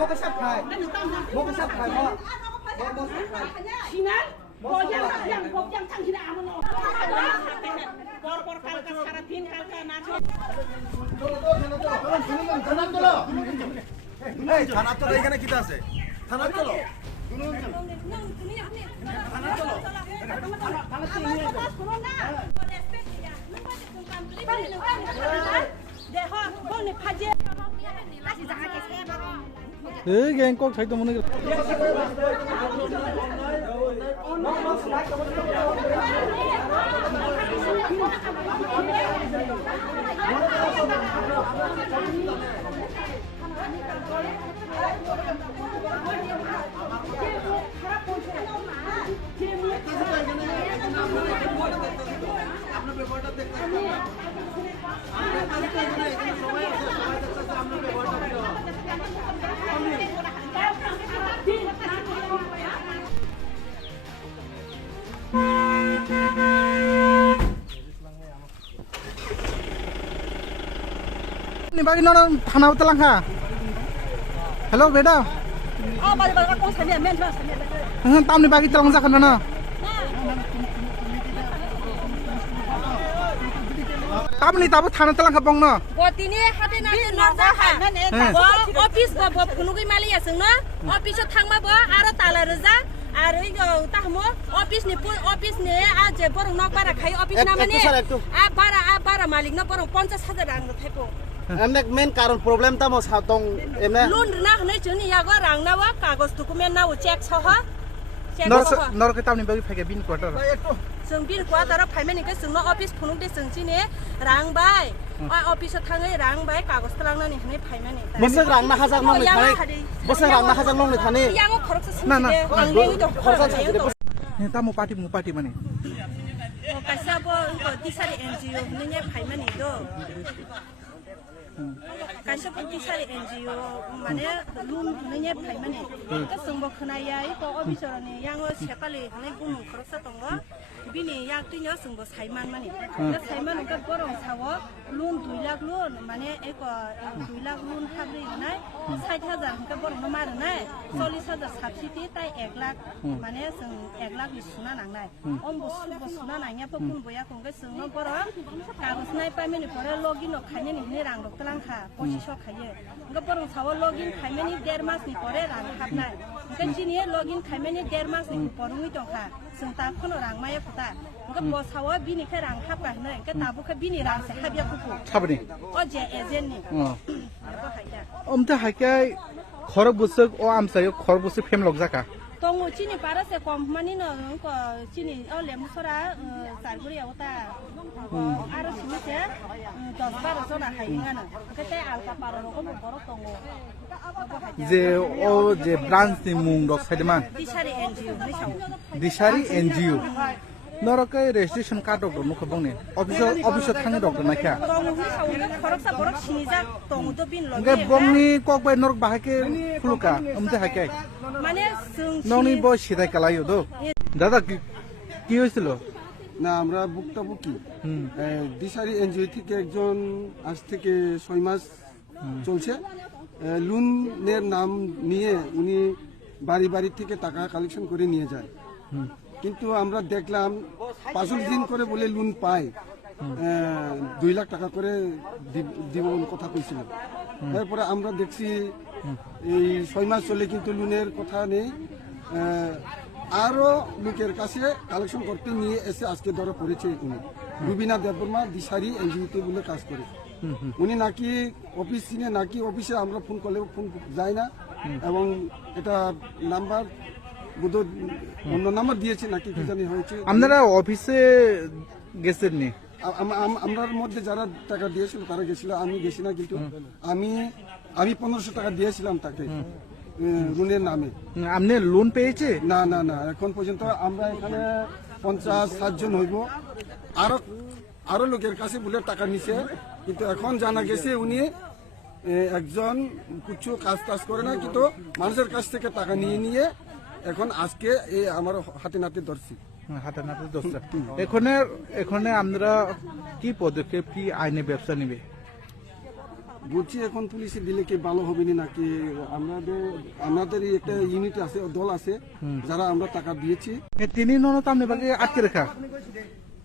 กระชับใครมกระชับใครพ่อชี้นั้นพอยังพบยังทั้งที่อามันออกpor kalka saratin kalka nacho থানার চলো এই থানার চলো এখানে কি আছে থানার চলো থানার চলো ghen con thấy tụi mình ni bagi nona thana utelang ha hello beda bagi kau sania men sania tam ni bagi telang zakan na tam ni tabu thana telang ka bong na botini hate na na ja ha bo office bo phunugui mali asung na office thangma bo aro tala reja आरो यो ताहमो office ने आ जे परं न बारा खाइ office ना माने आ बारा मालिक न परं 50,000 रां थाइपो एमने मेन कारण प्रॉब्लम त म सातों एमने लोन ना हनै जनि यागो रां ना वा कागज डकुमेन्ट ना चेक छ ह नर के तामनि बगि फाइके बिन क्वार्टर जों बिन क्वार्टर फाइमेनि के जोंनो ऑफिस फुनुग दे जों सिने रां बाय ऑफिस थाङै रां बाय कागज तलांनानि हनै फाइमेनि बसक रां ना हाजार नंनि थाने बसक रां ना हाजार नंनि थाने याङो खरकस ना ना आंनि द खरकस नि तामो पार्टी माने कासाबो दिसारि एनजीओ हनै फाइमेनि दो कासा पुटिसारि एनजीओ माने लुन हनै फाइमेनि का जोंबो खोनाया इको अफिसरनि याङो सेपालि हनै गुनु खरकस दङ बिनि या तिनो जोंबो साइमान माने साइमान का गरम सावो लुन 2 लाख लुन माने एक 2 लाख लुन हाब्रि हनाय 60,000 का गरम मारनाय 40,000 सब्सिडी ताइ 1 लाख माने जों 1 लाख सुना नांनाय अमबो सुना नांया पकुन बया कंगे जोंनो बर कागज नाय पामेनि परे लगिन खायनि नि रां दक्तलांखा 2500 खायो ग गरम सावो लगिन खायनि 1.5 मासनि परे रां हाबनाय गजिनि लगिन खायनि 1.5 मासनि परङै दंखा जों ता खनो रां माया फता ग बसावो बिनिखाय रां हाबगा हनै ग ताबुखा बिनि रां से हाबिया कुकु साबनि अजे एजेन्टनि ओमते हायकाय खर बुसक ओ आमसाय खर बुसक फेम लग जाका तंगु चिनि पारासे कम्पानी न को चिनि ओ लेमुसरा सारगुरि आवता आरो सिमिसे 10-12 जना हायिङानो कते आलका पारो को बरो तंगु जे ओ जे ब्रांच नि मुं दक साइडमान दिसारि एनजीओ नरकै रेजिस्ट्रेशन कार्ड दक मुख बंने ऑफिस थांनि दक नाख्या खरकसा बरक सिनिजा तंगु तो बिन लगे गे बंनि कक बाय नरक बाहाके फुलुका ओमते हाके মানে ননি বয় সিধাই কালাইও তো দাদা কি হয়েছিল না আমরা ভুক্তভোগী দিশারি এনজিও থেকে একজন আজ থেকে 6 মাস চলছে লোনের নাম নিয়ে উনি বাড়ি বাড়ি থেকে টাকা কালেকশন করে নিয়ে যায় কিন্তু আমরা দেখলাম 5 দিন করে বলে লোন পায় 2 লাখ টাকা করে দিব কথা কইছিল তারপরে আমরা দেখছি এই 6 মাস চলে কিন্তু লোনের কথা নেই আরো লোকের কাছে কালেকশন করতে নিয়ে এসে আজকে ধরা পড়েছে উনি রুবিনা দেববর্মা দিশারি এনজিওতে বলে কাজ করে উনি নাকি অফিস চিনে নাকি অফিসে আমরা ফোন করলে ফোন যায় না এবং এটা নাম্বার বুধ অন্য নাম্বার দিয়েছে নাকি কি জানি হয়েছে আপনারা অফিসে গেছেন নি আমরার মধ্যে যারা টাকা দিয়েছিল তারা গেছিল আমি গেছি না কিন্তু আমি 1500 টাকা দিয়েছিলাম তাকে লোনের নামে আপনি লোন পেয়েছে না না না এখন পর্যন্ত আমরা এখানে 50-60 জন হইব আরো লোকের কাছে বলে টাকা নিছে কিন্তু এখন জানা গেছে উনি একজন কিছু কাজ করে না কিন্তু মানুষের কাছ থেকে টাকা নিয়ে নিয়ে এখন আজকে এই আমার হাতে নাতে ধরছি হাতে নাতে ধরছে এখানে আপনারা কি পদক্ষেপ কি আইনে ব্যবস্থা নেবে বলছি এখন পুলিশে দিলে কি ভালো হবে না নাকি আমাদেরই একটা ইউনিট আছে দল আছে যারা আমরা টাকা দিয়েছি তিনি নন তামনি বাকি আটকে রেখা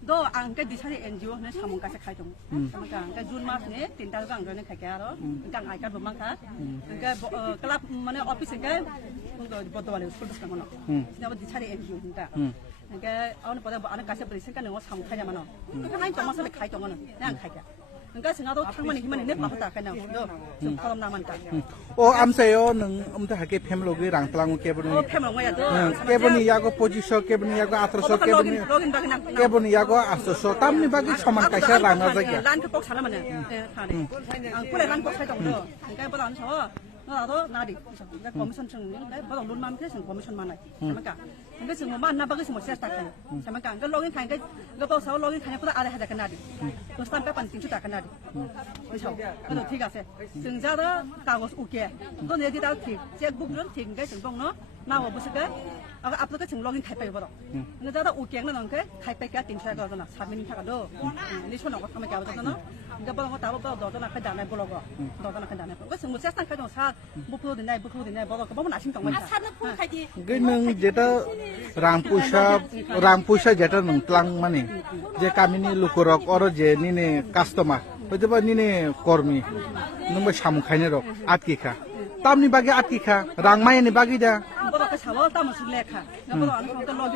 도 안가 디사리 NGO 네 사문가서 가이동. 그러니까 안가 준 마스네 틴달가 안 그러네 가게하러. 그러니까 아이가 뭐만가. 그러니까 클럽 만에 오피스가 그거 보도와래 스쿨도 가면. 그냥 디사리 NGO 인다. 그러니까 어느 보다 아는 가서 버리니까 내가 사문가자만. 그러니까 한 점마서 가이동은 그냥 가게. 그러니까 생각도 탕만이 힘만이 내 바쁘다 그냥 좀 사람 남았다. 오 암사요 능 엄다 하게 페밀로그 랑플랑고 깨버니 패밀 뭐야 도. 깨버니 야고 포지셔 깨버니 야고 아트로서 깨버니 로긴 바그냥. 깨버니 야고 아스서 땀니 바기 처만 가셔 라나 자기야 란그 꼭 사람은 예 하네. 안 그래 란꼭 살동도. 그러니까 보다 안 서. 나도 나리. 그러니까 거미선 층 보다 논만 그래서 거미선 많아. 그러니까 그러니까 지금 뭐만 나 바기 뭐 시작할 거야. 그러니까 그 로긴 타니까 그 보서 로긴 타니까 보다 아래 하자 그 나리. 그 스탬프 반 띵주다 그 나리. 그렇죠. 그래도 티가세. 등자도 가고 오게. 또 내디다 티. 제 북런 티인가 정봉노. 나와 보실까? 아까 앞으로 지금 로긴 타이페 보다. 근데 다다 오게는 넌게 타이페가 띵주가 거잖아. 3인 타가도. 니 손 하고 하면 가거든요. 그러니까 보다 다 보다 너도나 가잖아 보러고. 너도나 가잖아. 그 지금 세상 가정 사 목표도 내 보다 그 보면 아신 동안. 그 능 যেটা রাংপুষা যেটা নং প্লাং মানে যে কামিনি লুকরক অর যে নিনে কাস্টমার হয়তোবা নিনে কর্মী নংবা সামুখাইনে রক আটকিখা তামনি বাগে আটকিখা রাংমাইনি বাগিদা 보다 그 사월 따면 술래카. 보다 안 그러니까